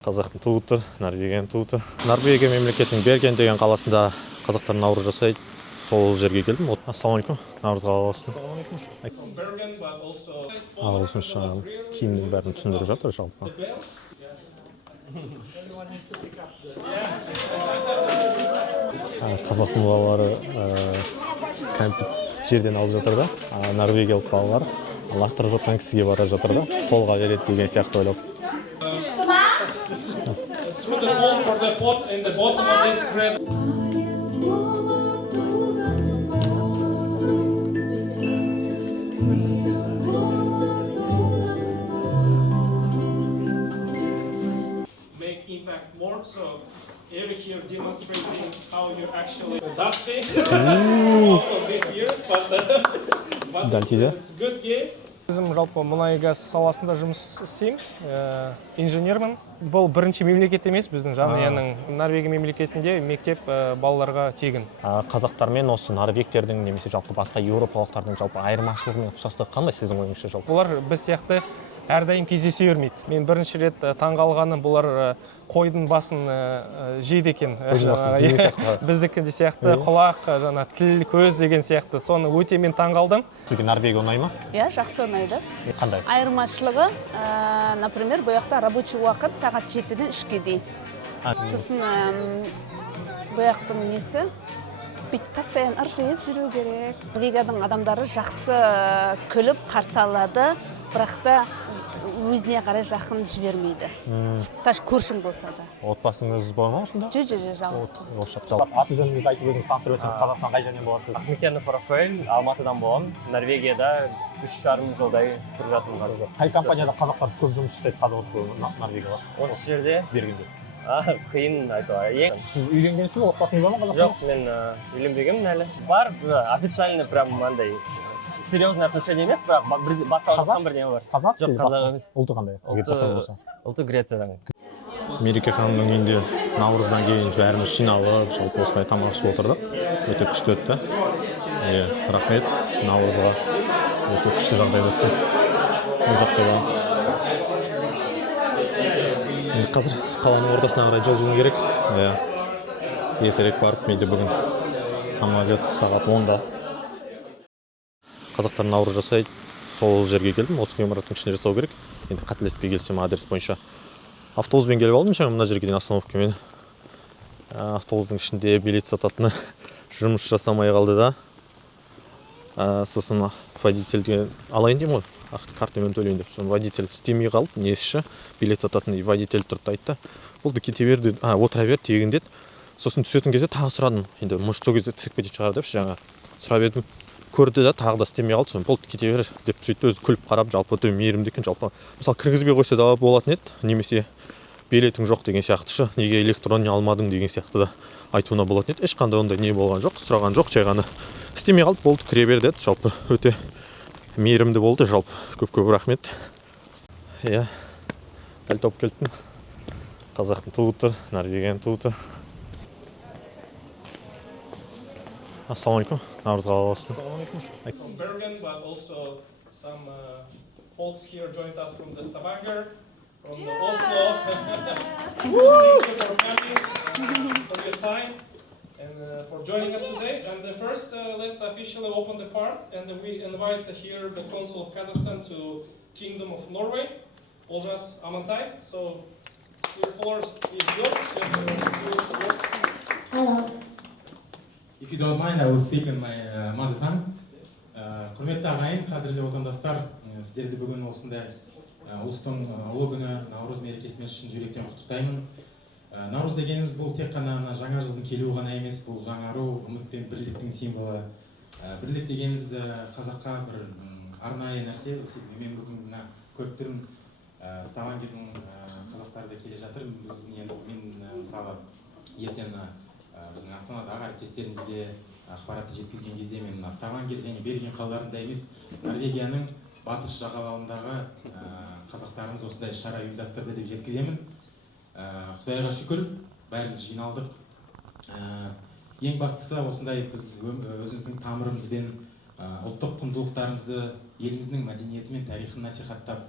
Қазақтың туыты, Норвегияның туыты. Норвегия мемлекетінің Берген деген қаласында қазақтар наурыз жасайды. Сол жерге келдім. Ассалаумалейкум. Наурызға қаласың. Ағылшынша киімнің бәрін түсіндіріп жатыр жалпы. Қазақтың балалары кәмпит жерден алып жатыр да. Норвегиялық балалар лақтырып жатқан кісіге бара жатыр да. Қолға береді деген сияқты ойлап. Through the hole for the pot in the bottom of this crate. Make impact more. So Eric here demonstrating how you're actually dusty throughout of these years, but it's a good game. Өзім жалпы мұнай газ саласында жұмыс істеймін, инженермін. Бұл бірінші мемлекет емес біздің жанұяның. Норвегия мемлекетінде мектеп балаларға тегін. Қазақтармен осы норвегтердің немесе жалпы басқа еуропалықтардың жалпы айырмашылығы мен ұқсастығы қандай сіздің ойыңызша жалпы? Бұлар біз сияқты әрдайым кездесе бермейді. Мен бірінші рет таңғалғаным бұлар қойдың басын жейді екен. Біздікінде сияқты құлақ, тіл, көз деген сияқты. Соны өте мен таңғалдым. Сізге Норвегия ұнай ма? Иә, жақсы ұнайды. Қандай? Айырмашылығы, например, бұл жақта рабочий уақыт сағат 7-ден 3-ге дейін. Сосын бұл жақтың несі? Постоянно ыржиып жүру керек. Норвегияның адамдары жақсы күліп қарсы алады, бірақ та өзіне қарай жақын жібермейді. Таш көршің болса да. Отбасыңыз бар ма осында? Жалғыз. Аты жөніңізді айтып өзіңіз таныстырып өтсеңіз, Қазақстан қай жерден боласыз? Ахметьянов Рафаэль, Алматыдан боламын. Норвегияда 3,5 жылдай тұрып жатырмын қазір. Қай компанияда қазақтар көп жұмыс жасайды қазір осы Норвегияда? Осы жерде Бергенде. қиын айтуға. Сіз үйленгенсіз, отбасыңыз бар ма Қазақстанда? Жоқ, мен үйленбегенмін әлі. Бар, официально прям мынандай серьезный отношение емес, бірақ басталған бірдеңе бар. Қазақ? Жоқ, қазақ емес. Ұлты қандай? Ұлты Грециядан. Мереке ханымның үйінде наурыздан кейін бәріміз жиналып, жалпы осылай тамақ ішіп отырдық. Өте күшті өтті. Рахмет наурызға. Өте күшті жағдай өтті. Ол жақта да. Қазір қаланың ортасына қарай жылжуым керек. Ертерек барып, менде бүгін самолет сағат 10-да. Қазақтар наурыз жасайды. Сол жерге келдім. Осы ғимараттың ішінде жасау керек. Енді қателеспей келсем адрес бойынша. Автобуспен келіп алдым, жаңа мына жерге дейін остановкамен. Автобустың ішінде билет сататыны жұмыс жасамай қалды да. Сосын водительге алайын деймін ғой, картамен төлейін деп. Сосын водитель істемей қалып, несіші билет сататын водитель тұрды айтты. Болды кете бер деді, отыра бер тегін деді. Сосын түсетін кезде тағы сұрадым. Енді может сол кезде түсіп кететін шығар деп жаңа сұрап едім. Көрді да тағы да істемей қалды. Сосын болды кете бер деп сөйтті, өзі күліп қарап, жалпы өте мейірімді екен. Жалпы мысалы кіргізбей қойса да болатын еді, немесе билетің жоқ деген сияқтышы, неге электрон алмадың деген сияқты да айтуына болатын еді. Ешқандай ондай не болған жоқ, сұраған жоқ, жай ғана істемей қалып болды, кіре бер деді. Жалпы өте мейірімді болды, жалпы көп рахмет. Иә, дәл топ келттім. Қазақтың туыты, Норвегияның туыты. Ассалаумалейкум. Наурызға қаласың. From Bergen, but also some folks here joined us from the Stavanger, from the Oslo. Thank you for coming, for your time, and for joining us today. And first, let's officially open the part, and we invite here the Consul of Kazakhstan to Kingdom of Norway, Oljas Amantai. So, the floor is yours. Just a few words. Hello. If you don't mind, I will speak in my mother tongue. Құрметті ағайын, қадірлі отандастар, сіздерді бүгін осындай ұлыстың ұлы күні наурыз мерекесімен шын жүректен құттықтаймын. Наурыз дегеніміз бұл тек қана жаңа жылдың келуі ғана емес, бұл жаңару, үміт пен бірліктің символы. Бірлік дегеніміз қазаққа бір арнайы нәрсе. Мен бүгін көріп тұрмын, Ставангердің қазақтары да келе жатыр. Мен мысалы ертең біздің Астанадағы әріптестерімізге ақпаратты жеткізген кезде мен Ставангер және Берген қалаларында емес, Норвегияның батыс жағалауындағы қазақтарымыз осындай шара ұйымдастырды деп жеткіземін. Құдайға шүкір, бәріміз жиналдық. Ең бастысы осындай біз өзіміздің тамырымызбен ұлттық құндылықтарымызды, еліміздің мәдениеті мен тарихын насихаттап,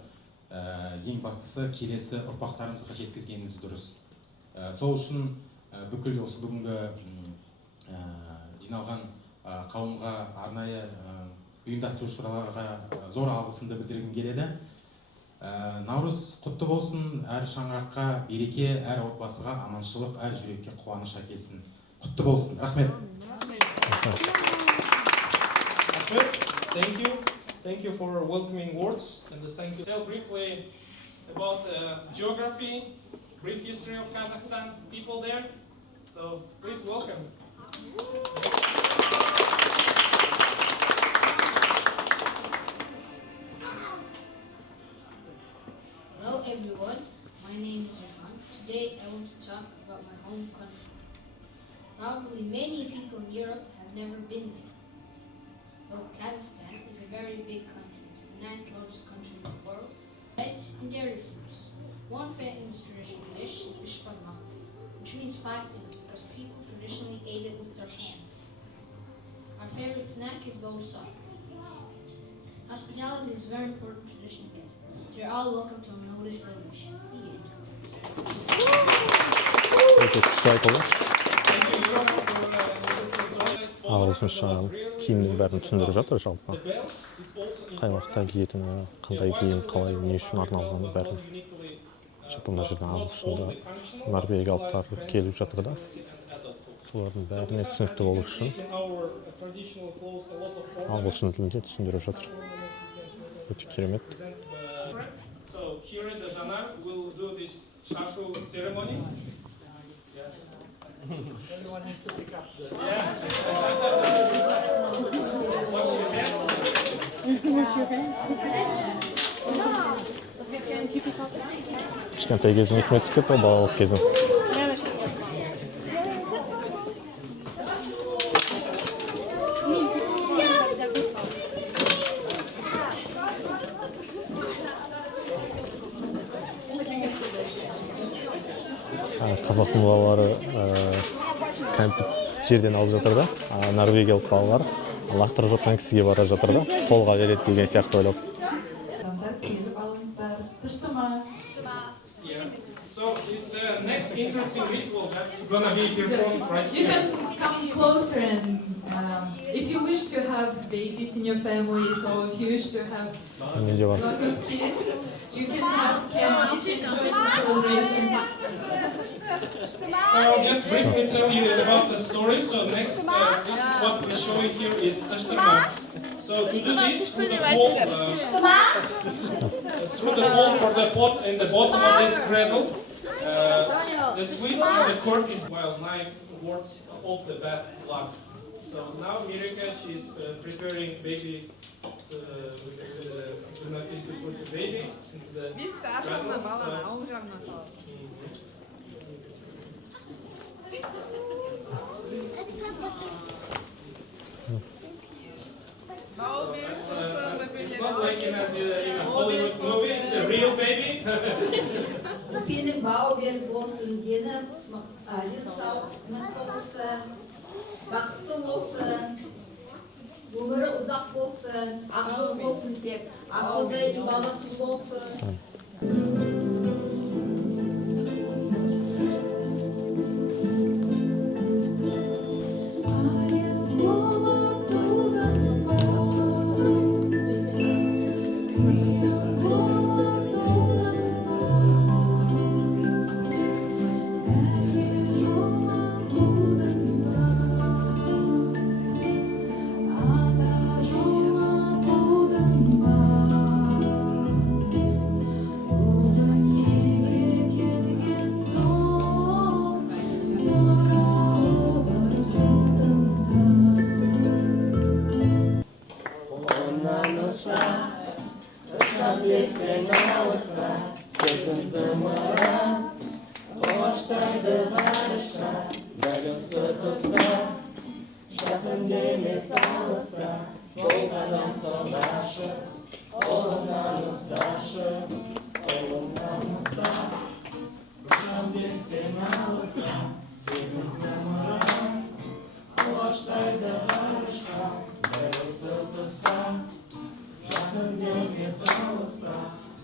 ең бастысы келесі ұрпақтарымызға жеткізгеніміз дұрыс. Сол үшін бүкіл осы бүгінгі жиналған қауымға арнайы ұйымдастырушыларға зор алғысымды білдіргім келеді. Наурыз құтты болсын, әр шаңыраққа береке, әр отбасыға аманшылық, әр жүрекке қуаныш әкелсін. Құтты болсын. Рахмет. Thank you. Thank you for welcoming words and thank you. Tell briefly about geography, brief history of Kazakhstan, people there. So please welcome. Hello everyone, my name is Irfan. Today I want to talk about my home country. Probably many people in Europe have never been there. But Kazakhstan is a very big country. It's the 9th largest country in the world. Eggs and dairy foods. One famous traditional dish is bishparmak, which means 5 fingers because people traditionally ate it with their hands. Our favorite snack is bosa. Hospitality is a very important tradition in Kazakhstan. So you're all welcome to a notice celebration. The end. ағылшынша киімнің бәрін түсіндіріп жатыр жалпы. Қай уақытта киетіні, қандай киім, қалай, не үшін арналғаны бәрін. Жалпы мына жерде ағылшында норвегиялықтар келіп жатыр да. Солардың бәріне түсінікті болу үшін ағылшын тілінде түсіндіріп жатыр. Өте керемет. So here at the Janar we'll do this shashu ceremony. Everyone has to pick up. Yeah. Wash your hands. Wash your hands. Кішкентай кезім есіме түсіп кетті, балалық кезім. Қазақтың балалары кәмпит жерден алып жатыр да, норвегиялық балалар лақтырып жатқан кісіге бара жатыр да, қолға береді деген сияқты ойлап. So it's next interesting ritual that gonna be performed right here. You can come closer and if you wish to have babies in your family, so if you wish to have a lot of kids, you can have candies during the celebration. So I'll just briefly tell you about the story. So next, this is what we're showing here is tashtarma. So to do this through the hole for the pot in the bottom of this cradle, the sweets in the cork is while knife wards off the bad luck. So now Mirika, she's preparing baby to Nafis to put the baby into the cradle. It's not like in a Hollywood movie, it's a real baby. Benim bağır olsun diye sağlıklı bakıtlı olsun, ömrü uzak olsun, akıllı olsun tek, akıllı ibadetsiz olsun.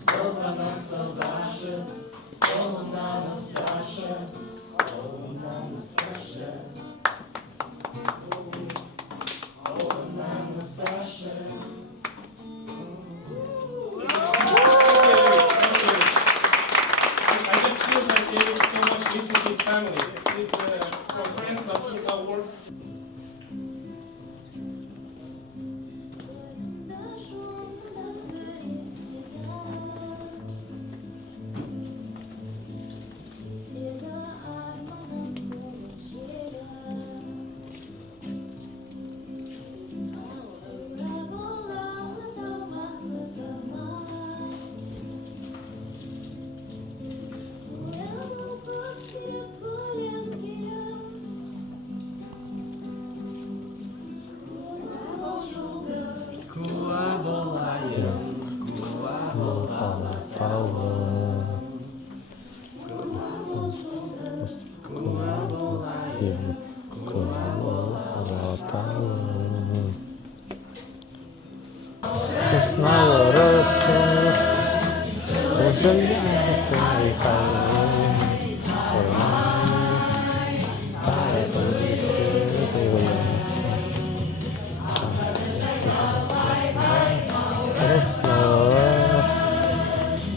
I just feel that Eric so much missing his family. He's from France, but he now works.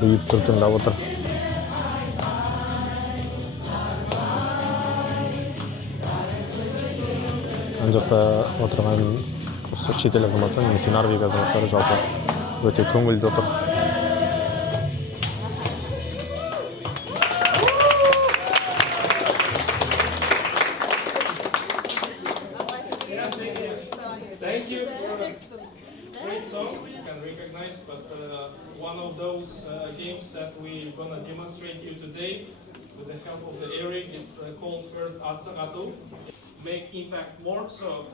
Үйіп тұр тыңдап отыр. Ана жақта отырған осы шетел азаматы немесе Норвегия азаматтары жалпы өте көңілді отыр. Thank you for a great song. You can recognize, but one of those games that we're gonna demonstrate you today with the help of the Eric is called first Asık Atı. Make impact more. So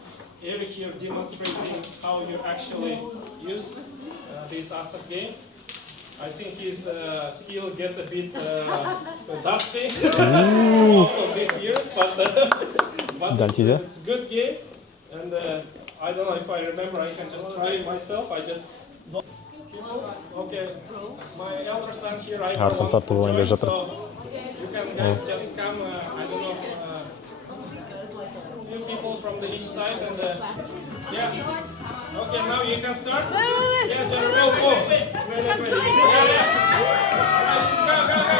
Eric here demonstrating how you actually use this Asık game. I think his skill get a bit dusty through all of these years, but it's a good game. And I don't know if I remember, I can just try it myself. I just okay. My elder son here, I don't want to join, so you can guys just come. I don't know, few people from the each side, and yeah. Okay, now you can start. Yeah, just go. Ready. Yeah. Go.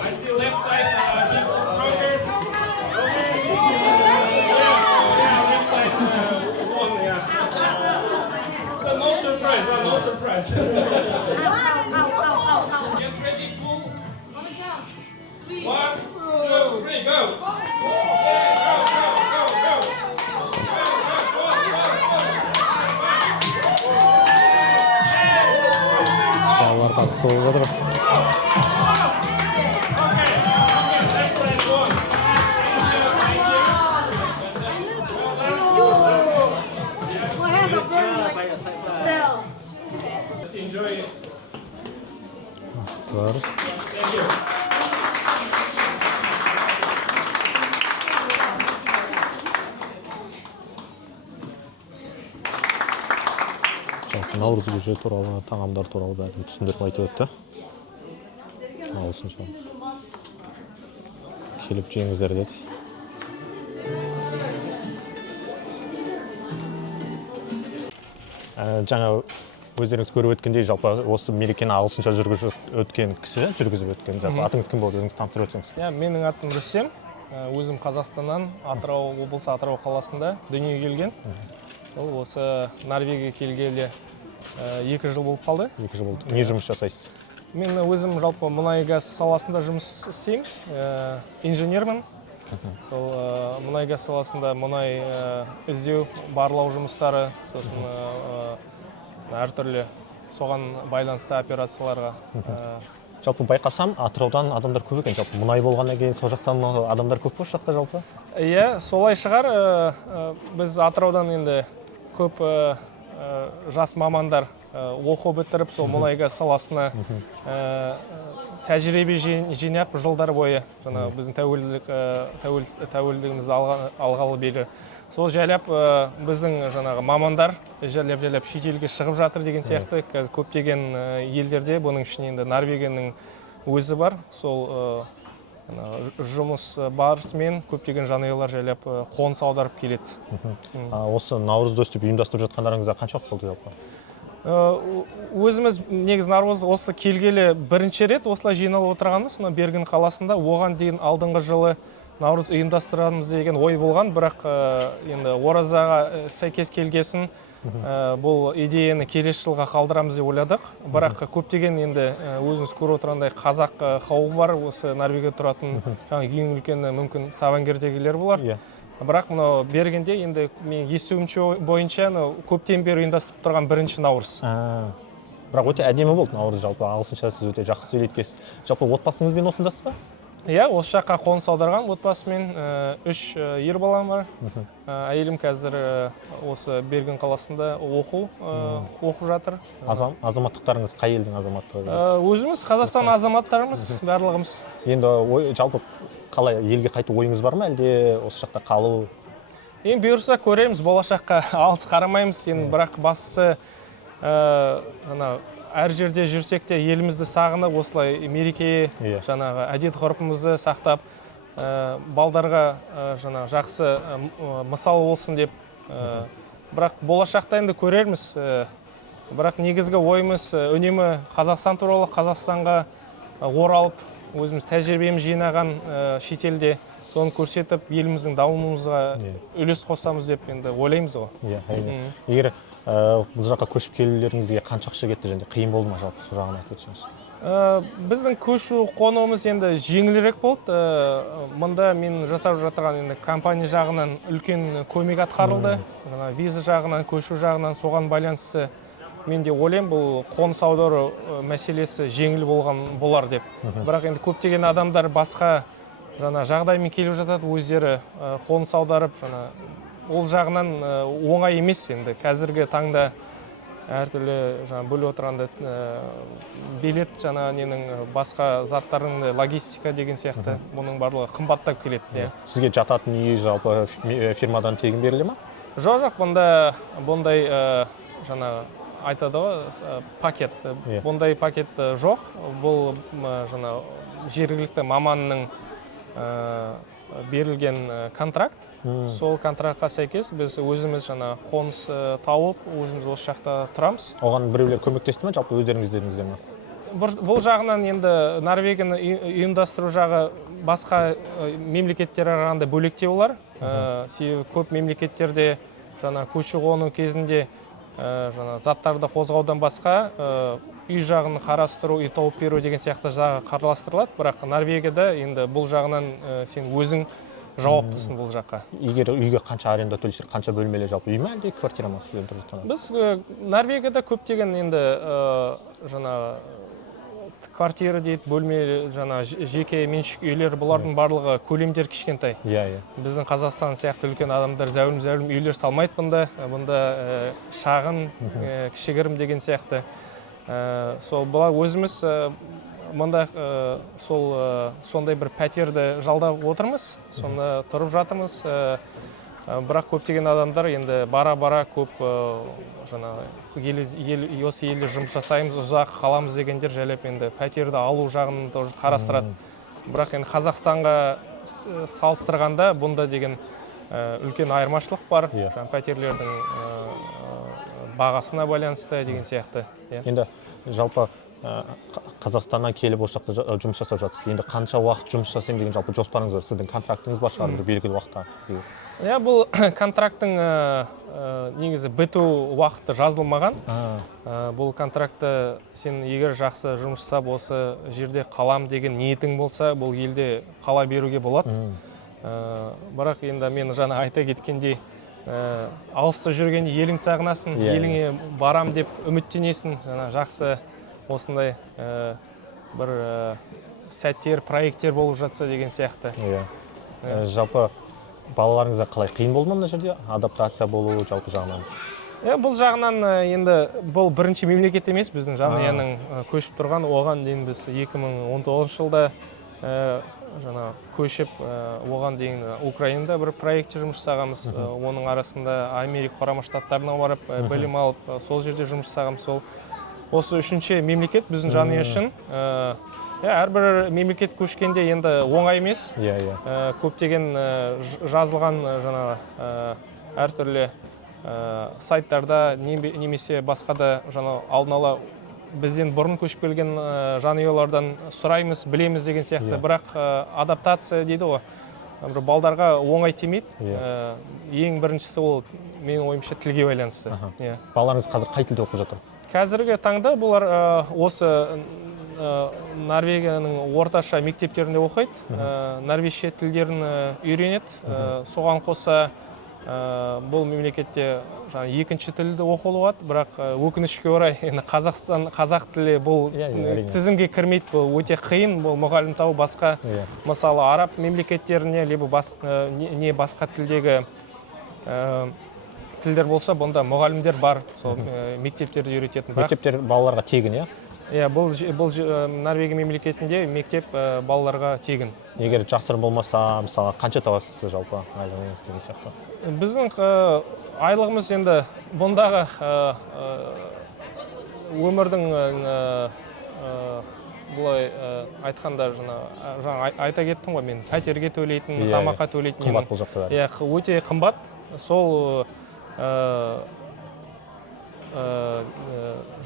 I see left side people stronger. Yeah, so yeah, left side won. Yeah. So no surprise. No surprise. Get ready, cool. 1, 2, 3, go. Балалар қатысып отыр. Just enjoy it. Асықтар. Thank you. Жалпы наурыз көже туралы, тағамдар туралы бәрін түсіндіріп айтып өтті. Ағылшынша. Келіп жеңіздер деді. Жаңа өздеріңіз көріп өткендей, жалпы осы мерекені ағылшынша жүргізіп өткен кісі, жалпы атыңыз кім болды, өзіңіз таныстырып өтсеңіз? Менің атым Рүстем. Өзім Қазақстаннан, Атырау облысы Атырау қаласында дүниеге келген. Ол осы Норвегия келгелі 2 жыл болып қалды. 2 жыл болды. Не жұмыс жасайсыз? Мен өзім жалпы мұнай газ саласында жұмыс істеймін, инженермін. Сол мұнай газ саласында мұнай іздеу, барлау жұмыстары, сосын әртүрлі соған байланысты операцияларға. Жалпы байқасам, Атыраудан адамдар көп екен. Жалпы мұнай болғаннан кейін сол жақтан адамдар көп пе жақта жалпы? Иә, солай шығар. Біз Атыраудан енді көп жас мамандар оқу бітіріп, сол мұнай газ саласына тәжірибе жинап жылдар бойы, біздің тәуелсіздігімізді алғалы бері сол жайлап біздің жаңағы мамандар жайлап шетелге шығып жатыр деген сияқты. Қазір көптеген елдерде, бұның ішінде енді Норвегияның өзі бар. Сол жұмыс барысымен көптеген жанұялар жайлап қоныс аударып келеді. Осы Наурызды өстіп ұйымдастырып жатқандарыңызда қанша уақыт болды жалпы? Өзіміз негізі Наурыз осы келгелі бірінші рет осылай жиналып отырғанымыз, Берген қаласында. Оған дейін алдыңғы жылы Наурыз ұйымдастырамыз деген ой болған, бірақ енді оразаға сәйкес келгесін бұл идеяны келесі жылға қалдырамыз деп ойладық. Бірақ көптеген енді өзіңіз көріп отырғандай қазақ қауым бар, осы Норвегияда тұратын, ең үлкені мүмкін Ставангердегілер болар. Бірақ мынау Бергенде енді мен естуімше бойынша көптен бері ұйымдастырып тұрған бірінші Наурыз. Бірақ өте әдемі болды Наурыз, жалпы ағылшынша сіз өте жақсы сөйлеткенсіз. Жалпы отбасыңызбен осындасыз ба? Иә, осы жаққа қоныс аударған отбасымен 3 ер балам бар. Әйелім қазір осы Берген қаласында оқып жатыр. Азаматтықтарыңыз қай елдің азаматтығы? Өзіміз Қазақстан азаматтарымыз, барлығымыз. Енді жалпы қалай, елге қайту ойыңыз бар ма, әлде осы жақта қалу? Енді бұйырса көреміз, болашаққа алыс қарамаймыз. Енді бірақ бастысы әр жерде жүрсек те елімізді сағынып, осылай мереке, жаңағы әдет-ғұрпымызды сақтап, балдарға жақсы мысал болсын деп. Бірақ болашақта енді көрерміз. Бірақ негізгі ойымыз үнемі Қазақстан туралы, Қазақстанға оралып, өзіміз тәжірибеміз жинаған шетелде соны көрсетіп, еліміздің дамуымызға үлес қосамыз деп енді ойлаймыз ғой. Егер бұл жаққа көшіп келулеріңізге қанша ақша кетті және қиын болды ма жалпы, сол жағын айтып өтсеңіз? Біздің көшу қонуымыз енді жеңілірек болды. Мұнда мен жасап жатырған енді компания жағынан үлкен көмек атқарылды. Виза жағынан, көшу жағынан соған байланысты мен де ойлаймын, бұл қоныс аудару мәселесі жеңіл болар деп. Бірақ енді көптеген адамдар басқа жағдаймен келіп жатады, өздері қоныс аударып, ол жағынан оңай емес. Енді қазіргі таңда әртүрлі бөліп отырғанда билет, басқа заттардың логистика деген сияқты, бұның барлығы қымбаттап келеді. Сізге жататын үй жалпы фирмадан тегін беріле ма? Жоқ, бұндай айтады ғой, пакет. Бұндай пакет жоқ. Бұл жергілікті маманның берілген контракт. Сол контрактқа сәйкес біз өзіміз қоныс тауып, өзіміз осы жақта тұрамыз. Оған біреулер көмектесті ме, жалпы өздеріңіз дедіңіздер ме? Бұл жағынан енді Норвегияны ұйымдастыру жағы басқа мемлекеттер арасында бөлектеу олар. Көп мемлекеттерде көші-қону кезінде заттарды қозғаудан басқа үй жағын қарастыру, үй тауып беру деген сияқты жағы қарастырылады. Бірақ Норвегияда енді бұл жағынан сен өзің жауаптысың бұл жаққа. Егер үйге қанша аренда төлейсіздер, қанша бөлмелі жалпы үй ма, әлде квартира ма сіздер тұрып жатқан? Біз Норвегияда көптеген енді квартира дейді, бөлме, жеке меншік үйлер, бұлардың барлығы көлемдер кішкентай. Біздің Қазақстан сияқты үлкен адамдар зәулім үйлер салмайды бұнда. Бұнда шағын, кішігірім деген сияқты. Сол бұла өзіміз мұнда сондай бір пәтерді жалдап отырмыз, сонда тұрып жатырмыз. Бірақ көптеген адамдар енді бара-бара көп осы елде жұмыс жасаймыз, ұзақ қаламыз дегендер жайлап енді пәтерді алу жағын қарастырады. Бірақ енді Қазақстанға салыстырғанда бұнда деген үлкен айырмашылық бар. Пәтерлердің бағасына байланысты деген сияқты. Енді жалпы Қазақстаннан келіп осы жақта жұмыс жасап жатсыз. Енді қанша уақыт жұмыс жасаймын деген жалпы жоспарыңыз бар? Сіздің контрактыңыз бар шығар, бір белгілі уақытта? Бұл контракттың негізі біту уақыты жазылмаған. Бұл контрактты сен егер жақсы жұмыс жасап осы жерде қалам деген ниетің болса, бұл елде қала беруге болады. Бірақ енді мен жаңа айта кеткендей, алыста жүргенде елің сағынасың, еліңе барам деп үміттенесің. Жақсы осындай бір сәттер, проекттер болып жатса деген сияқты. Жалпы балаларыңызға қалай, қиын болды ма мына жерде адаптация болу жалпы жағынан? Бұл жағынан енді бұл бірінші мемлекет емес, біздің жанұяның көшіп тұрған. Оған дейін біз 2019 жылда жаңа көшіп оған дейін Украинада бір проектте жұмыс жасағанбыз. Оның арасында Америка құрама штаттарына барып білім алып, сол жерде жұмыс жасағанбыз. Сол осы үшінші мемлекет біздің жанұя үшін. Әрбір мемлекет көшкенде енді оңай емес. Көптеген жазылған жаңа әртүрлі сайттарда немесе басқа да жаңа алдын ала бізден бұрын көшіп келген жанұялардан сұраймыз, білеміз деген сияқты. Бірақ адаптация дейді ғой. Бір балдарға оңай тимейді. Ең біріншісі ол менің ойымша тілге байланысты. Балаларыңыз қазір қай тілде оқып жатыр? Қазіргі таңда бұлар осы Норвегияның орташа мектептерінде оқиды. Норвежше тілдерін үйренеді. Соған қоса бұл мемлекетте екінші тілді оқылуады, бірақ өкінішке орай қазақ тілі бұл тізімге кірмейді. Бұл өте қиын, бұл мұғалім табу басқа. Мысалы, араб мемлекеттеріне не басқа тілдегі тілдер болса, бұнда мұғалімдер бар, сол мектептерді үйрететін. Мектептер балаларға тегін, бұл Норвегия мемлекетінде мектеп балаларға тегін. Егер жасырын болмаса, мысалы, қанша табасыз жалпы айлығыңыз деген сияқты? Біздің айлығымыз енді бұндағы өмірдің бұлай айтқанда жаңа айта кеттім ғой, мен пәтерге төлейтін, тамаққа төлейтін. Қымбат бұл жақта бәрі. Өте қымбат. Сол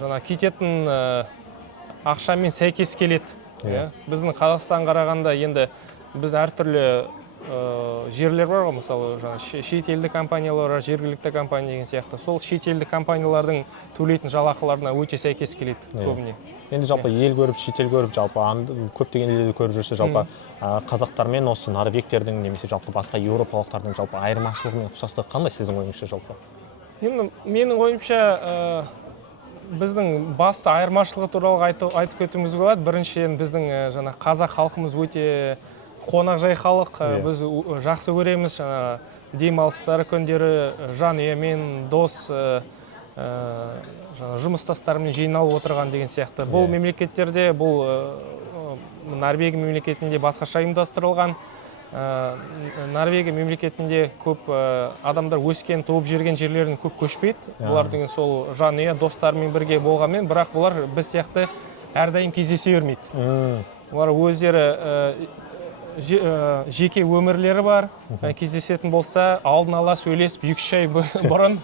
жаңа кететін ақшамен сәйкес келеді. Біздің Қазақстан қарағанда енді біз әртүрлі жерлер бар ғой, мысалы шетелдік компаниялар, жергілікті компания деген сияқты. Сол шетелдік компаниялардың төлейтін жалақыларына өте сәйкес келеді көбіне. Енді жалпы ел көріп, шетел көріп, жалпы көптеген елдерді көріп жүрсе, жалпы қазақтар мен осы норвегтердің немесе жалпы басқа еуропалықтардың жалпы айырмашылығы мен ұқсастығы қандай сіздің ойыңызша жалпы? Енді менің ойымша біздің басты айырмашылығы туралы айтып кетуіміз болады. Біріншіден біздің жаңа қазақ халқымыз өте қонақжай халық, біз жақсы көреміз, демалыстар күндері жанұямен, дос, жұмыстастармен жиналып отырған деген сияқты. Бұл мемлекеттерде, бұл Норвегия мемлекетінде басқаша ұйымдастырылған. Норвегия мемлекетінде көп адамдар өскен, туып жүрген жерлерін көп көшпейді. Бұлар деген сол жанұя, достарымен бірге болғанмен, бірақ бұлар біз сияқты әрдайым кездесе бермейді. Бұлар өздері жеке өмірлері бар, кездесетін болса, алдын ала сөйлесіп, 2-3 ай бұрын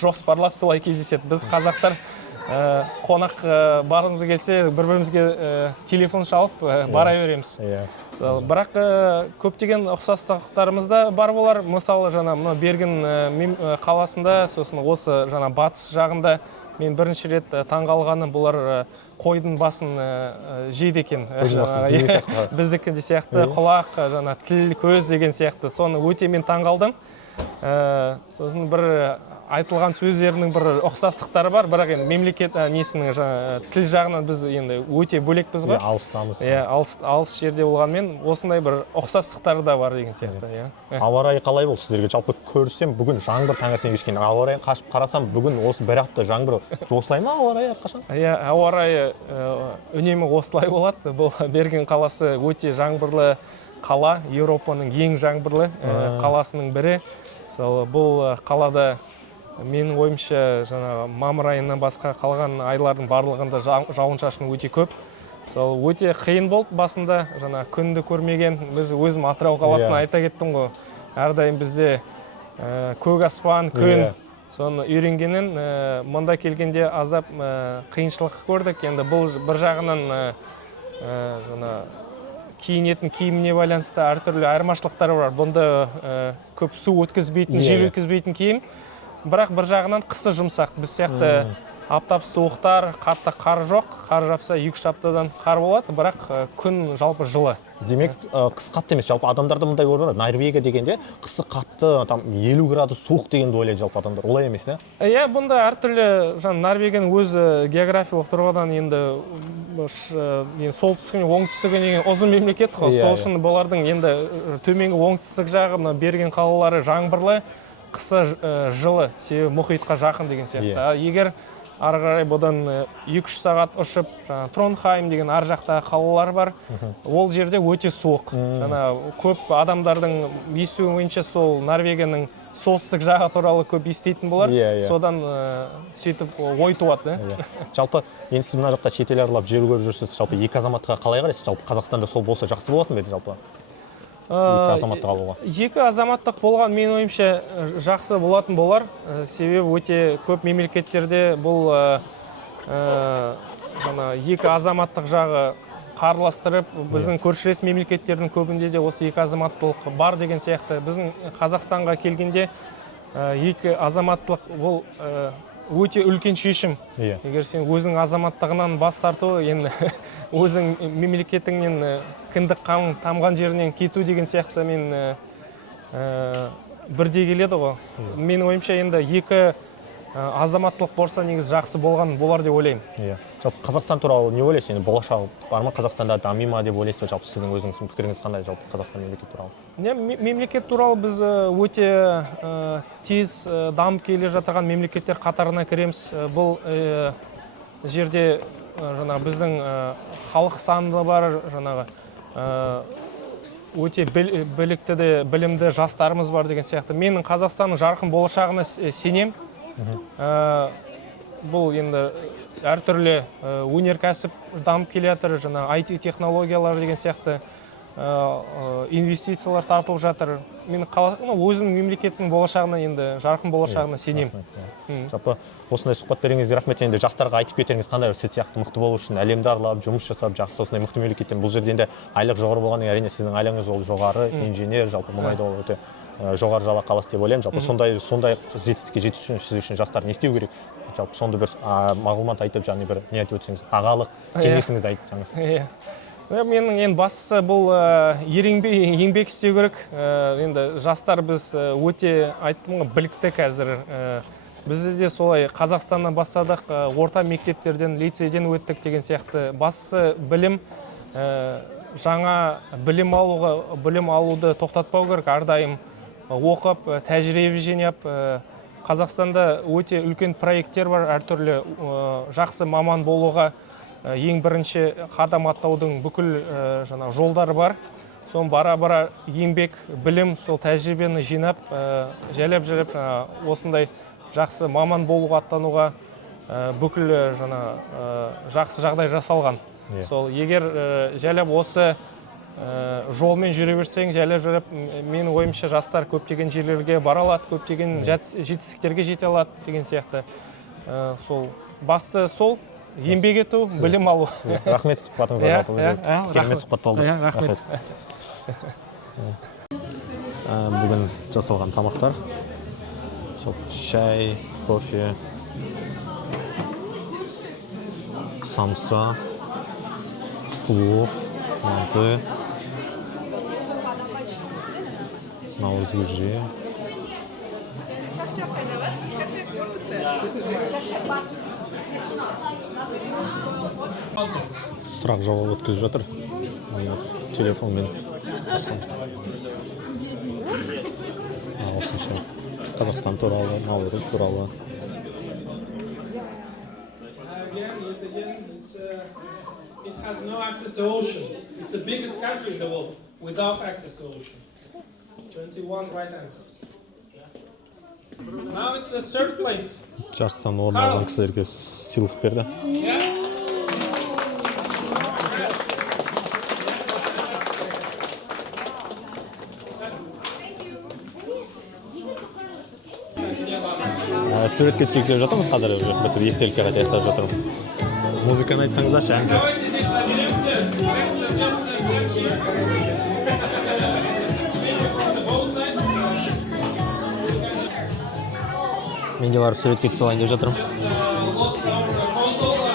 жоспарлап солай кездеседі. Біз қазақтар қонақ барымыз келсе, бір-бірімізге телефон шалып бара береміз. Бірақ көптеген ұқсастықтарымыз да бар болар. Мысалы, Берген қаласында, сосын осы батыс жағында мен бірінші рет таңғалғаны, бұлар қойдың басын жейді екен. Біздікінде сияқты құлақ, тіл, көз деген сияқты. Соны өте мен таңғалдым. Сосын бір айтылған сөздерінің бір ұқсастықтары бар, бірақ енді мемлекет несінің тіл жағынан біз енді өте бөлекпіз ғой. Алыстамыз. Алыс жерде болғанмен осындай бір ұқсастықтары да бар деген сияқты. Ауа райы қалай болды сіздерге? Жалпы көрсем, бүгін жаңбыр таңертең кешкен. Ауа райын қашып қарасам, бүгін осы бір апта жаңбыр. Осылай ма ауа райы әрқашан? Ауа райы үнемі осылай болады. Бұл Берген қаласы өте жаңбырлы қала, Еуропаның ең жаңбырлы қаласының бірі. Бұл қалада менің ойымша мамыр айынан басқа қалған айлардың барлығында жауын-шашын өте көп. Өте қиын болды басында, күнді көрмеген. Біз өзім Атырау қаласына айта кеттім ғой. Әрдайым бізде көк аспан, күн. Соны үйренгенін мұнда келгенде аздап қиыншылық көрдік. Енді бұл бір жағынан киінетін киіміне байланысты әртүрлі айырмашылықтар бар. Бұнда көп су өткізбейтін, жел өткізбейтін киім. Бірақ бір жағынан қысы жұмсақ. Біз сияқты аптап суықтар, қатты қар жоқ. Қар жапса 2-3 аптадан қар болады, бірақ күн жалпы жылы. Демек, қысы қатты емес. Жалпы адамдарда мұндай ой бар. Норвегия дегенде қысы қатты, 50 градус суық дегенді ойлайды жалпы адамдар. Олай емес, бұнда әртүрлі Норвегияның өзі географиялық тұрғыдан енді солтүстігі мен оңтүстігі деген ұзын мемлекет қой. Сол үшін бұлардың енді төменгі оңтүстік жағы Берген қалалары жаңбырлы, қысы жылы, себебі мұхитқа жақын деген сияқты. Егер ары қарай бұдан 2-3 сағат ұшып, Тронхайм деген ар жақта қалалар бар. Ол жерде өте суық. Көп адамдардың естуінше сол Норвегияның солтүстік жағы туралы көп естейтін болар. Содан сөйтіп ой туады. Жалпы, енді сіз мына жақта шетел аралап жер көріп жүрсіз, жалпы екі азаматқа қалай қарайсыз? Жалпы Қазақстанда сол болса жақсы болатын ба еді жалпы? Екі азаматтық алуға. Екі азаматтық болған мен ойымша жақсы болатын болар. Себебі өте көп мемлекеттерде бұл екі азаматтық жағы қарластырып, біздің көршілес мемлекеттердің көбінде де осы екі азаматтылық бар деген сияқты. Біздің Қазақстанға келгенде екі азаматтылық бұл өте үлкен шешім. Егер сен өзің азаматтығынан бас тарту, енді өзің мемлекетіңнен кіндік қаның тамған жерінен кету деген сияқты мен бірдей келеді ғой. Мен ойымша енді екі азаматтылық болса негізі жақсы болған болар деп ойлаймын. Жалпы Қазақстан туралы не ойлайсыз? Енді болашағы бар ма? Қазақстанда дами ма деп ойлайсыз ба? Жалпы сіздің өзіңіздің пікіріңіз қандай жалпы Қазақстан мемлекет туралы? Мемлекет туралы біз өте тез дамып келе жатырған мемлекеттер қатарына кіреміз. Бұл жерде біздің халық саны бар, өте білікті де білімді жастарымыз бар деген сияқты. Менің Қазақстанның жарқын болашағына сенем. Бұл енді әртүрлі өнеркәсіп дамып келе жатыр, IT технологиялар деген сияқты инвестициялар тартылып жатыр. Мен өзім мемлекеттің болашағына енді жарқын болашағына сенем. Жалпы осындай сұхбат бергеніңізге рахмет. Енді жастарға айтып кетеріңіз қандай? Сіз сияқты мықты болу үшін әлемді аралап, жұмыс жасап, жақсы осындай мықты мемлекеттен. Бұл жерде енді айлық жоғары болғаннан әрине сіздің айлығыңыз ол жоғары, инженер, жалпы мұнайда ол өте жоғары жалақы аласыз деп ойлаймын. Жалпы сондай жетістікке жету үшін сіз үшін жастар не істеу керек? Жалпы сонда бір мағлұмат айтып, жаңағы бір не айтып өтсеңіз, ағалық кеңесіңізді айтсаңыз. Менің ең бастысы бұл еңбек істеу керек. Енді жастар біз өте айттым ғой, білікті қазір. Бізді де солай Қазақстаннан бастадық, орта мектептерден, лицейден өттік деген сияқты. Бастысы білім, жаңа білім алуды тоқтатпау керек, әрдайым оқып, тәжірибе жинап. Қазақстанда өте үлкен проекттер бар, әртүрлі жақсы маман болуға ең бірінші қадам аттаудың бүкіл жолдары бар. Соны бара-бара еңбек, білім, сол тәжірибені жинап, жайлап осындай жақсы маман болуға аттануға бүкіл жақсы жағдай жасалған. Сол егер жайлап осы жолмен жүре берсең, жайлап менің ойымша жастар көптеген жерлерге бара алады, көптеген жетістіктерге жете алады деген сияқты. Сол басты сол еңбек ету, білім алу. Рахмет сұхбатыңызға жалпы. Керемет сұхбат болды. Рахмет. Бүгін жасалған тамақтар. Шай, кофе, самса, плов, манты, наурыз көже. Сұрақ жауап өткізіп жатыр. Телефонмен. Осынша Қазақстан туралы, наурыз туралы. It has no access to ocean. It's the biggest country in the world without access to ocean. 21 right answers. Now it's the third place. Жарыстан орын алған кісілерге сыйлық берді. Суретке түсейік деп жатырмыз қазір, бір естелікке қайта аяқтап жатырмыз. Музыканы айтсаңыздаршы, әнді. Давайте здесь соберемся. Let's just stand here. Both sides. Мен де барып суретке түсіп алайын деп жатырмын. Lost our console.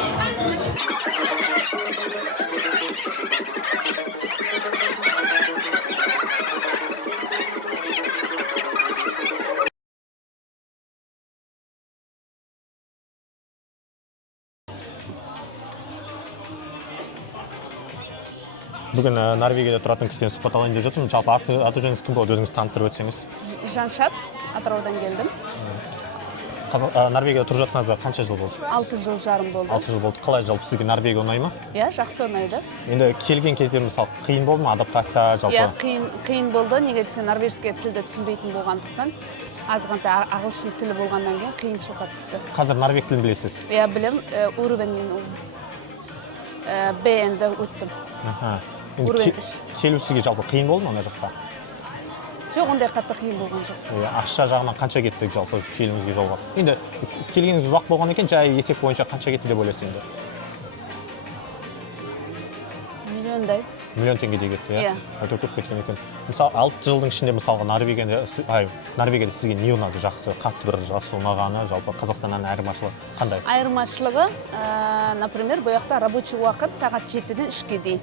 Бүгін Норвегияда тұратын кісіден сұхбат алайын деп жатырмын. Жалпы аты жөніңіз кім болды? Өзіңіз таныстырып өтсеңіз. Жаншат, Атыраудан келдім. Норвегияда тұрып жатқаныңызға қанша жыл болды? 6 жыл жарым болды. 6 жыл болды. Қалай жалпы сізге Норвегия ұнай ма? Иә, жақсы ұнайды. Енді келген кезде мысалы қиын болды ма адаптация жалпы? Иә, қиын болды. Неге десе норвежский тілді түсінбейтін болғандықтан, азғантай ағылшын тілі болғаннан кейін қиыншылыққа түсті. Қазір норвег тілін білесіз? Иә, білем. Уровеньнен Б-ді өттім. Келу сізге жалпы қиын болды ма ана жаққа? Жоқ, ондай қатты қиын болған жоқ. Ақша жағынан қанша кетті жалпы келуіңізге жолға? Енді келгеніңіз ұзақ болған екен, жай есеп бойынша қанша кетті деп ойлайсыз енді? Миллиондай. Миллион теңгедей кетті, иә? Иә. Өте көп кеткен екен. Мысалы, 6 жылдың ішінде мысалға Норвегияда сізге не ұнады жақсы, қатты бір жақсы ұнағаны, жалпы Қазақстаннан айырмашылығы қандай? Айырмашылығы, например, бұл жақта рабочий уақыт сағат 7-ден 3-ге дейін.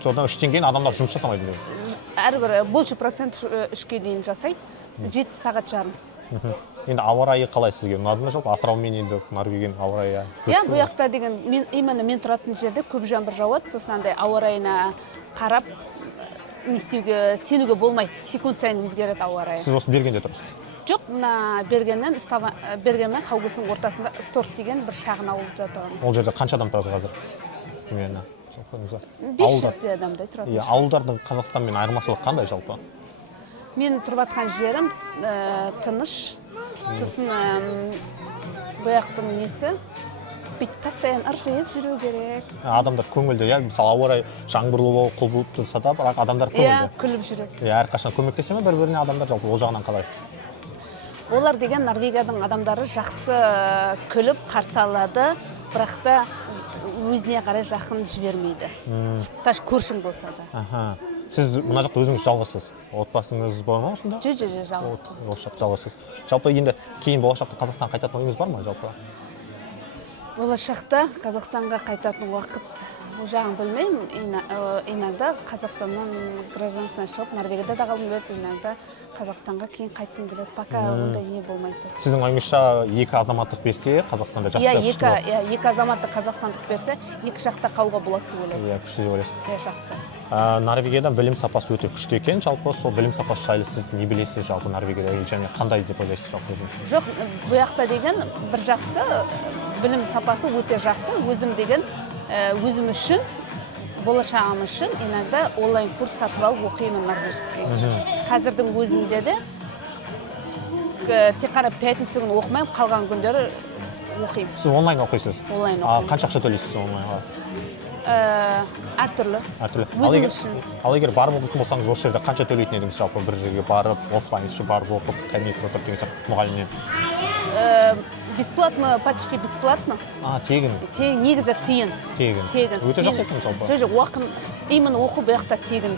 Содан 3-тен кейін адамдар жұмыс жасамайды ма? Әрбір больше процент 3-ге дейін жасайды. 7 сағат жарым. Енді ауа райы қалай сізге ұнады ма жалпы? Атыраумен енді Норвегияның ауа райы? Иә, бұл жақта деген именно мен тұратын жерде көп жаңбыр жауады, сосын андай ауа райына қарап не істеуге, сенуге болмайды. Секунд сайын өзгереді ауа райы. Сіз осы Бергенде тұрсыз? Жоқ, мына Бергеннен Хаугустың ортасында Сторт деген бір шағын ауыл жатыр. Ол жерде қанша адам тұрады қазір? Примерно. 500 адамдай тұрады. Ауылдардың Қазақстанмен айырмашылығы қандай жалпы? Мен тұрып жатқан жерім тыныш. Сосын бұл жақтың несі бүйтіп постоянно ыржиып жүру керек. Адамдар көңілді, иә, мысалы ауа райы жаңбырлы болып, құбылып тұрса да, бірақ адамдар көңілді. Иә, күліп жүреді. Әрқашан көмектесе ме бір-біріне адамдар жалпы ол жағынан қалай? Олар деген Норвегияның адамдары жақсы күліп қарсы алады, бірақ та өзіне қарай жақын жібермейді. Таш көршің болса да. Сіз мына жақта өзіңіз жалғызсыз. Отбасыңыз бар ма осында? Жоқ, жалғызбын. Жалғызсыз. Жалпы енді кейін болашақта Қазақстанға қайтатын ойыңыз бар ма жалпы? Болашақта Қазақстанға қайтатын уақыт ол жағын білмеймін. Иногда Қазақстаннан гражданстводан шығып, Норвегияда да қалғым келеді, иногда Қазақстанға кейін қайтқым келеді. Пока ондай не болмайды. Сіздің ойыңызша екі азаматтық берсе, Қазақстанда жақсы күшті болады? Иә, екі азаматтық қазақстандық берсе, екі жақта қалуға болады деп ойлаймын. Иә, күшті деп ойлайсыз. Иә, жақсы. Норвегияда білім сапасы өте күшті екен, жалпы сол білім сапасы жайлы сіз не білесіз жалпы Норвегияда және қандай деп ойлайсыз жалпы өзіңіз? Жоқ, бұл жақта деген бір жақсы, білім сапасы өте жақсы. Өзім деген өзім үшін, болашағым үшін иногда онлайн курс сатып алып оқимын норвежский. Қазірдің өзінде де тек қана пятница күні оқымаймын, қалған күндері оқимын. Сіз онлайн оқисыз? Онлайн оқимын. Қанша ақша төлейсіз онлайнға? Әртүрлі. Өзім үшін. Ал егер барып оқитын болсаңыз, осы жерде қанша төлейтін едіңіз жалпы бір жерге барып, офлайн барып оқып, кабинетке отырып деген сияқты мұғалімнен? Бесплатно, почти бесплатно. Тегін? Негізі тегін. Тегін. Өте жақсы екен жалпы. Жоқ, именно оқу бұл жақта тегін.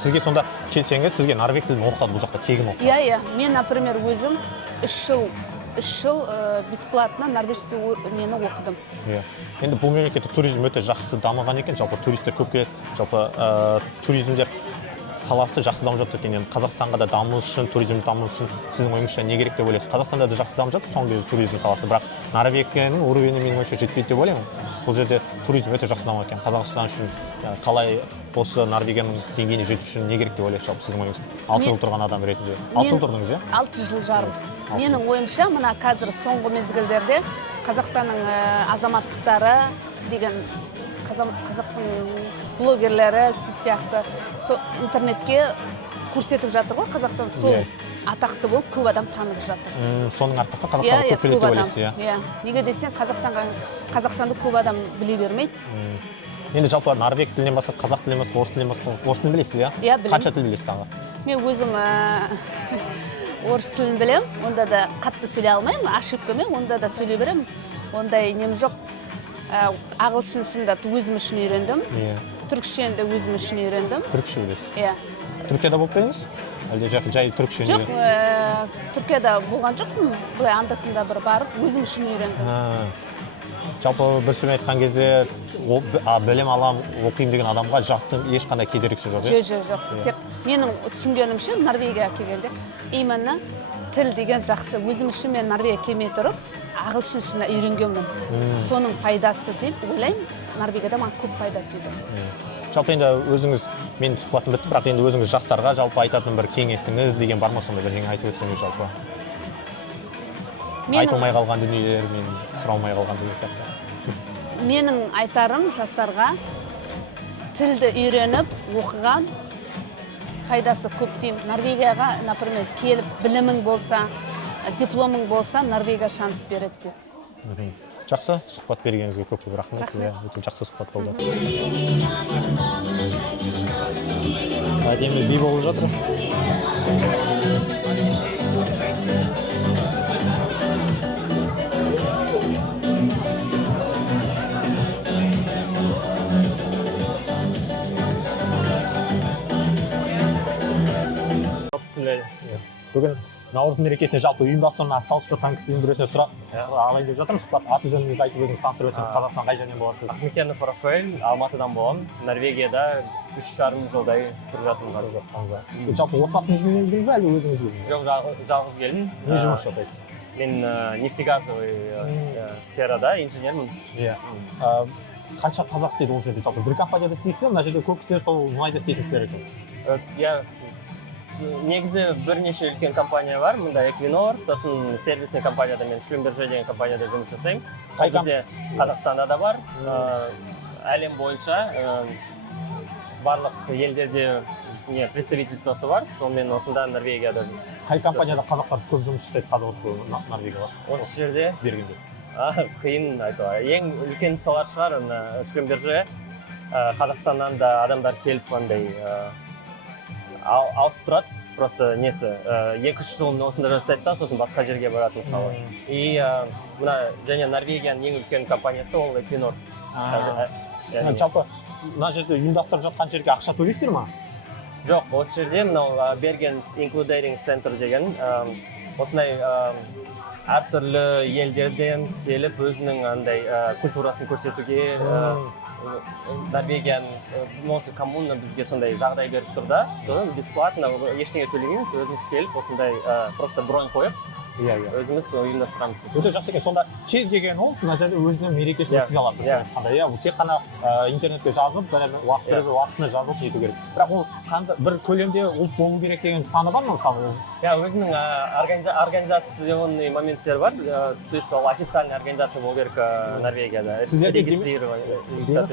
Сізге сонда келсеңіз, сізге норвег тілін оқытады бұл жақта тегін оқытады? Иә. Мен, например, өзім 3 жыл бесплатно норвежский нені оқыдым. Енді бұл мемлекетте туризм өте жақсы дамыған екен, жалпы туристер көп келеді, жалпы туризмдер саласы жақсы дамып жатыр екен. Енді Қазақстанға да даму үшін, туризм даму үшін сіздің ойыңызша не керек деп ойлайсыз? Қазақстанда да жақсы дамып жатыр соңғы кезде туризм саласы, бірақ Норвегияның уровені менің ойымша жетпейді деп ойлаймын. Бұл жерде туризм өте жақсы дамып екен. Қазақстан үшін қалай осы Норвегияның деңгейіне жету үшін не керек деп ойлайсыз жалпы сіздің ойыңызша? 6 жыл тұрған адам ретінде. 6 жыл тұрдыңыз, иә? 6 жыл жарым. Менің ойымша, мына қазір соңғы мезгілдерде Қазақстанның азаматтары деген қазақтың блогерлері сіз сияқты интернетке көрсетіп жатыр ғой, Қазақстан сол атақты болып көп адам танып жатыр. Соның арқасында Қазақстанға көп келеді деп ойлайсыз, иә? Неге десең, Қазақстанды көп адам біле бермейді. Енді жалпы норвег тілінен басқа, қазақ тілінен басқа, орыс тілінен басқа, орыс тілін білесіз, иә? Иә, білемін. Қанша тіл білесіз тағы? Мен өзім орыс тілін білем, онда да қатты сөйлей алмаймын, ошибкамен онда да сөйлей беремін. Ондай нем жоқ. Ағылшыншын да өзім үшін үйрендім. Түркішені де өзім үшін үйрендім. Түркше білесіз? Иә. Түркияда болып пе едіңіз? Әлде жай түркше үйрендіңіз? Жоқ, Түркияда болған жоқпын. Бұлай анда-санда бір барып, өзім үшін үйрендім. Жалпы бір сөзбен айтқан кезде білім алам, оқимын деген адамға жастың ешқандай кедергісі жоқ, иә? Жоқ. Тек менің түсінгенімше Норвегияға келгенде именно тіл деген жақсы. Өзім үшін мен Норвегияға келмей тұрып, ағылшыншыны үйренгенмін. Соның пайдасы деп ойлаймын. Норвегияда маған көп пайда тиді. Жалпы енді өзіңіз, менің сұхбатым бітті, бірақ енді өзіңіз жастарға жалпы айтатын бір кеңесіңіз деген бар ма, сонда бірдеңе айтып өтсеңіз жалпы? айтылмай қалған дүниелер мен сұралмай қалған деген сияқты. Менің айтарым жастарға тілді үйреніп, оқыған пайдасы көп деймін. Норвегияға, например, келіп білімің болса, дипломың болса, Норвегия шанс береді деп. Жақсы, сұхбат бергеніңізге көп рахмет. Өте жақсы сұхбат болды. Әдемі би болып жатыр. Бүгін Наурыз мерекесіне жалпы ұйымдастыруына салыстырған кісінің біреусіне сұрақ алайын деп жатырмыз. Аты жөніңізді айтып өзіңіз таныстырып өтсеңіз, Қазақстан қай жерден боласыз? Ахметьянов Рафаэль, Алматыдан боламын. Норвегияда 3,5 жылдай тұрып жатырмын. Жалпы отбасыңызбен келдіңіз бе, әлде өзіңізбен? Жоқ, жалғыз келдім. Не жұмыс жасайсыз? Мен нефтегазовый сферада инженермін. Иә. Қанша қазақ істейді ол жерде? Жалпы бір компанияда істейсіз бе? Мына жерде көп кісілер сол мұнайда істейтіндер екен. Иә. Негізі бірнеше үлкен компания бар. Мұнда Equinor, сосын сервисный компанияда мен Шлюмберже деген компанияда жұмыс жасаймын. Бізде Қазақстанда да бар. Әлем бойынша барлық елдерде представительствосы бар. Сонымен осында Норвегияда. Қай компанияда қазақтар көп жұмыс жасайды қазір осы Норвегияда? Осы жерде Бергенде. Қиын айтуға. Ең үлкен солар шығар, Шлюмберже. Қазақстаннан да адамдар келіп андай ауысып тұрады, просто несі 2-3 жылын осында жасайды да, сосын басқа жерге барады мысалы. И мына және Норвегияның ең үлкен компаниясы ол Equinor. Жалпы мына жерде ұйымдастырып жатқан жерге ақша төлейсіздер ма? Жоқ, осы жерде мынау Bergen Including Center деген осындай әртүрлі елдерден келіп өзінің андай культурасын көрсетуге Норвегияның осы коммуна бізге сондай жағдай беріп тұр да, содан бесплатно ештеңе төлемейміз, өзіміз келіп осындай просто бронь қойып өзіміз ұйымдастырамыз. Өте жақсы екен. Сонда кез келген ұлт мына жерде өзінің мерекесін өткізе алады. Тек қана интернетке жазып, уақытына жазып нету керек. Бірақ ол бір көлемде ұлт болу керек деген саны бар ма мысалы? Өзінің организационный моменттер бар. То есть ол официальный организация болу керек Норвегияда.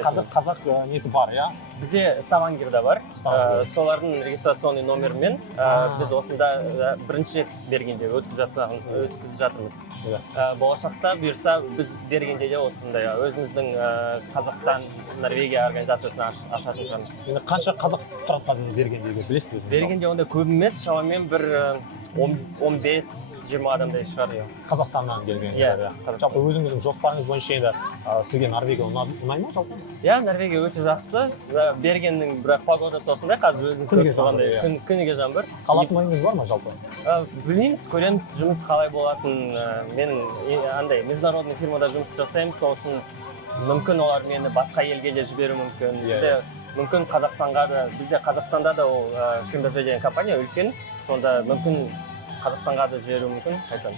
Қазір қазақ несі бар, иә? Бізде Ставангерда бар. Солардың регистрационный номермен біз осында бірінші бергенде өткізіп жатырмыз. Болашақта бұйырса біз бергенде де осындай өзіміздің Қазақстан Норвегия организациясына ашатын шығармыз. Қанша қазақ тұрады қазір бергенде білесіз бе? Бергенде онда көп емес, шамамен бір 15-20 адамдай шығар. Қазақстаннан келген. Жалпы өзіңіздің жоспарыңыз бойынша енді сізге Норвегия ұнай ма жалпы? Иә, Норвегия өте жақсы. Бергеннің бірақ погодасы осындай, қазір өзіңіз көріп тұрғандай күніге жаңбыр. Қалатын ойыңыз бар ма жалпы? Білмейміз, көреміз жұмыс қалай болатын. Мен андай международный фирмада жұмыс жасаймын, сол үшін мүмкін олар мені басқа елге де жіберу мүмкін. Мүмкін Қазақстанға да, бізде Қазақстанда да ол Шлюмберже деген компания үлкен, сонда мүмкін Қазақстанға да жіберу мүмкін.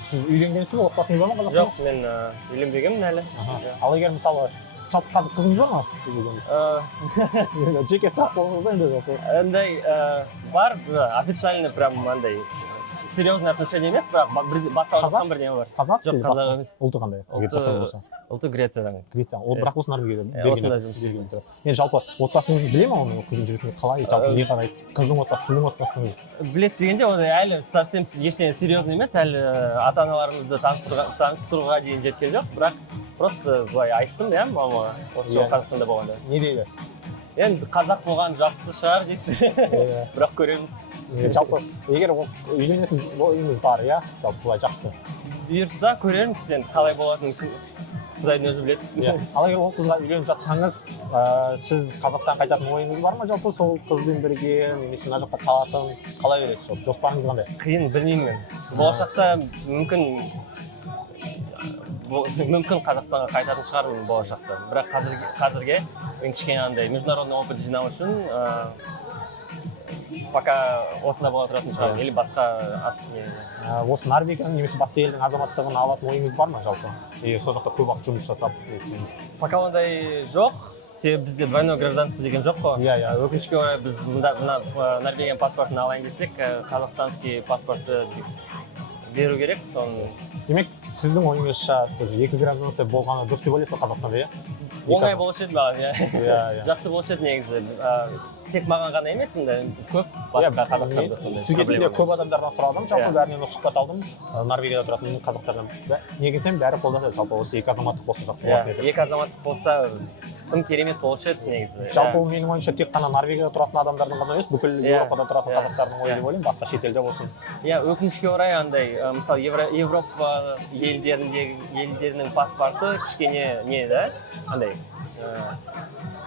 Сіз үйленгенсіз, отбасыңыз бар ма Қазақстанда? Жоқ, мен үйленбегенмін әлі. Ал егер мысалы жалпы қазір қызыңыз бар ма? Жеке сұрақ болыңыз да енді жалпы. Андай бар, официально прям андай серьезный отношение емес, бірақ басталған бірдеңе бар. Қазақ? Жоқ, қазақ емес. Ұлты қандай? Ұлты Грециядан. Греция. Ол бірақ осы Норвегияда. Осында жұмыс істейді. Енді жалпы отбасыңыз біле ма оның қызын жүретінін қалай? Жалпы не қарайды? Қыздың отбасы, сіздің отбасыңыз? Біледі дегенде ондай әлі совсем ештеңе серьезный емес, әлі ата-аналарымызды таныстыруға дейін жеткен жоқ, бірақ просто былай айттым, иә, мамаға, осы жол Қазақстанда болғанда. Не дейді? Енді қазақ болған жақсы шығар дейді, бірақ көреміз. Жалпы егер үйленетін ойыңыз бар, иә, жалпы былай жақсы. Бұйырса көреміз, енді қалай болатынын Құдайдың өзі біледі. Ал егер ол қызға үйленіп жатсаңыз, сіз Қазақстан қайтатын ойыңыз бар ма жалпы сол қызбен бірге, немесе мына жақта қалатын, қалай бересіз жалпы? Жоспарыңыз қандай? Қиын, білмеймін мен. Болашақта мүмкін Қазақстанға қайтатын шығармын болашақта. Бірақ қазірге мен кішкене андай международный опыт жинау үшін пока осында бола тұратын шығармын, или басқа осы Норвегияның немесе басқа елдің азаматтығын алатын ойыңыз бар ма жалпы? Сол жақта көп уақыт жұмыс жасап? Пока ондай жоқ. Себебі бізде двойное гражданство деген жоқ қой. Өкінішке орай біз мына Норвегияның паспортын алайын десек, қазақстанский паспортты беру керек. Демек, сіздің ойыңызша екі гражданство болғаны дұрыс деп ойлайсыз Қазақстанда, иә? Оңай болушы еді маған, Иә. жақсы болушы еді негізі. Тек маған ғана емес, мында көп басқа қазақтарда сондай Сізге де проблема. көп адамдардан сұрадым, жалпы бәрінен сұхбат алдым. Норвегияда тұратын қазақтардан. Негізінен бәрі қолдады, жалпы осы екі азаматтық болса жақсы болады еді. Екі азаматтық болса тым керемет болушы еді негізі. Жалпы ол менің ойымша тек қана Норвегияда тұратын адамдардың ғана емес, бүкіл Еуропада тұратын қазақтардың ойы деп ойлаймын, басқа шетелде болсын. Иә, өкінішке орай андай, мысалы Европа елдерінің паспорты кішкене не да, андай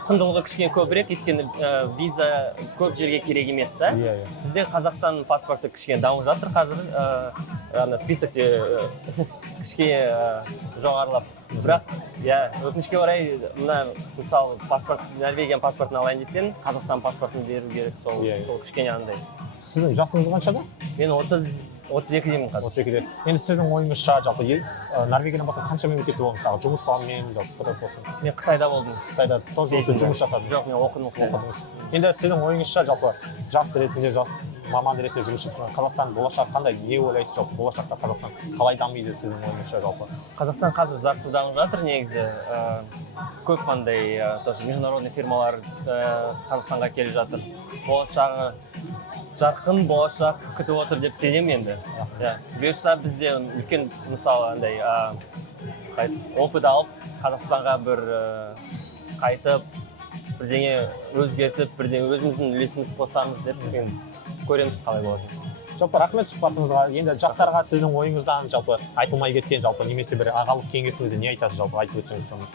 құндылығы кішкене көбірек, өйткені виза көп жерге керек емес та. Бізде Қазақстан паспорты кішкене дамып жатыр қазір, списокте кішкене жоғарылап. Бірақ, өкінішке орай, мына мысалы Норвегиян паспортын алайын десең, Қазақстан паспортын беру керек, сол кішкене андай. Сіздің жасыңыз қаншада? Мен 32-демін қазір. 32-де. Енді сіздің ойыңызша жалпы Норвегиядан басқа қанша мемлекетте болдыңыз? Жұмыс бабымен болсын. Мен Қытайда болдым. Қытайда тоже жұмыс жасадыңыз? Жоқ, мен оқыдым. Енді сіздің ойыңызша жалпы жас ретінде, жас маман ретінде жұмыс жасап Қазақстан болашақ қандай? Не ойлайсыз жалпы болашақта Қазақстан қалай дамиды сіздің ойыңызша жалпы? Қазақстан қазір жақсы дамып жатыр негізі. Көп қандай тоже международный фирмалар Қазақстанға келіп жатыр. Болашағы жарқын болашақ күтіп отыр деп сенемін енді. Бұйырса бізде үлкен мысалы андай опыт алып Қазақстанға бір қайтып бірдеңе өзгертіп, бірдеңе өзіміздің үлесімізді қосамыз деп көреміз қалай болады. Жалпы рахмет сұхбатыңызға. Енді жастарға сіздің ойыңыздан жалпы айтылмай кеткен жалпы немесе бір ағалық кеңесіңізде не айтасыз жалпы айтып өтсеңіз соны?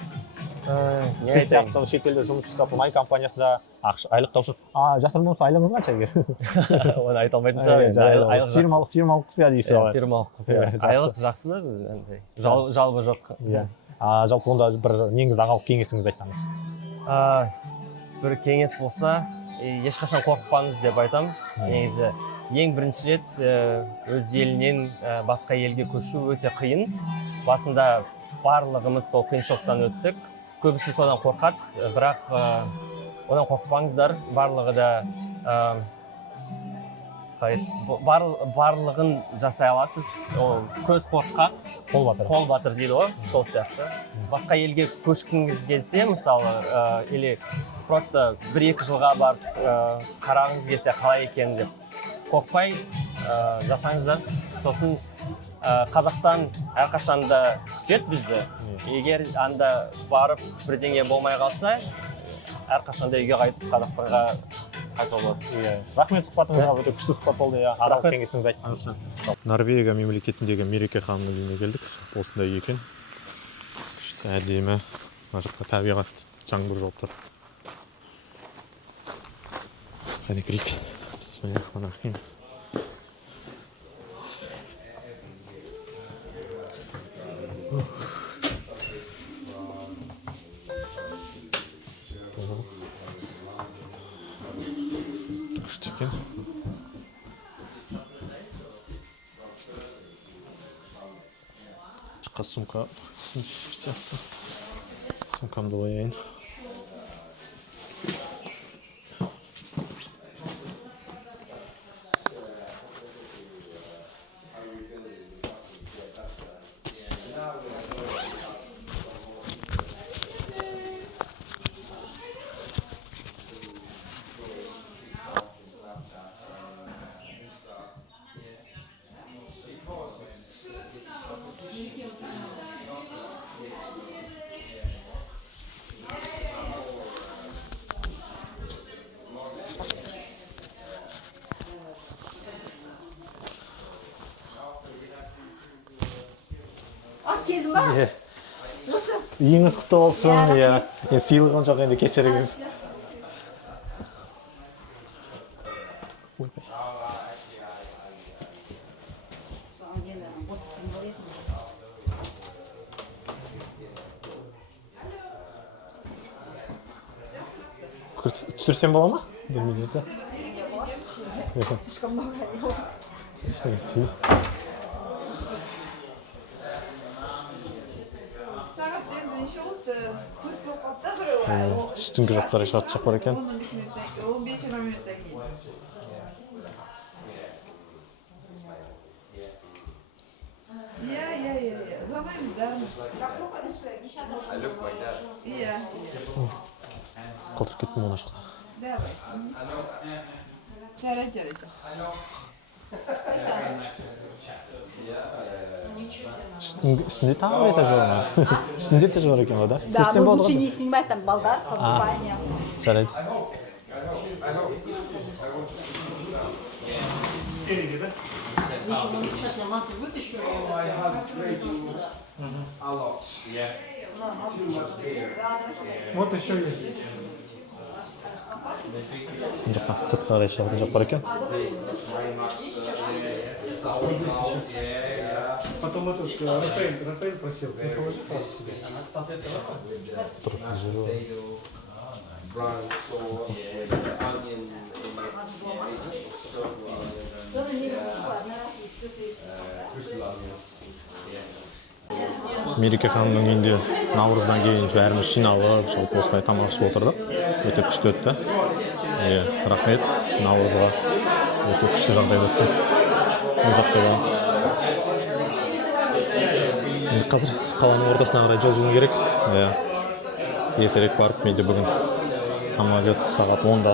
Сіз сияқты шетелде жұмыс жасап мұнай компаниясында айлық таушы. Жасырын болса айлығыңыз қанша егер? Оны айта алмайтын шығар. Фирмалық құпия дейсіз ғой. Фирмалық құпия. Айлық жақсы, жалбы жоқ. Жалпы онда бір неңізді ағалық кеңесіңізді айтсаңыз. Бір кеңес болса, ешқашан қорықпаңыз деп айтам. Негізі ең бірінші рет өз елінен басқа елге көшу өте қиын. Басында барлығымыз сол қиыншылықтан өттік. Көбісі содан қорқады, бірақ одан қорықпаңыздар. Барлығы да барлығын жасай аласыз. Көз қорқақ, қол батыр дейді ғой, сол сияқты. Басқа елге көшкіңіз келсе, мысалы, или просто 1-2 жылға барып қарағыңыз келсе қалай екен деп қорықпай жасаңыздар. Сосын Қазақстан әрқашанда күтеді бізді. Егер анда барып бірдеңе болмай қалса, әрқашанда үйге қайтып Қазақстанға қайтуға болады. Рахмет сұхбатыңызға, өте күшті сұхбат болды. Ағалық кеңесіңізді айтқаныңыз үшін. Норвегия мемлекетіндегі Мереке ханымның үйіне келдік. Осындай екен. Күшті әдемі. Мына жақта табиғат, жаңбыр жауып тұр. Қане кірейік. Бисмиллахиррахманиррахим. Күшті екен. Шыққа сумка сияқты. Сумкамды қояйын. Келдің ба? Үйіңіз құтты болсын. Сыйлығым жоқ, енді кешіріңіз. Түсірсем бола ма? Білмейді. Üstünkü raflara işe atacak var iken. 15-20 minuttan keyin. Ya. Қалдырып кеттім оны ашқа. Üstünde tағы бір этаж бар ма? Үстінде этаж бар екен ғой, да? Да, Сөзсен мы болды лучше ғой. не снимать там балдар, компания. Жарайды. Вот еще есть. Мына жаққа сыртқа қарай шығатын жақ бар екен. Потом этот Рафаэль просил, ты положи сразу себе. Тұрып жүру. Мереке ханымның үйінде наурыздан кейін бәріміз жиналып, жалпы осылай тамақ ішіп отырдық. Өте күшті өтті. Рахмет наурызға. Өте күшті жағдай өтті. Бұл жақта да. Енді қазір қаланың ортасына қарай жылжуым керек. Ертерек барып, менде бүгін самолет сағат 10-да.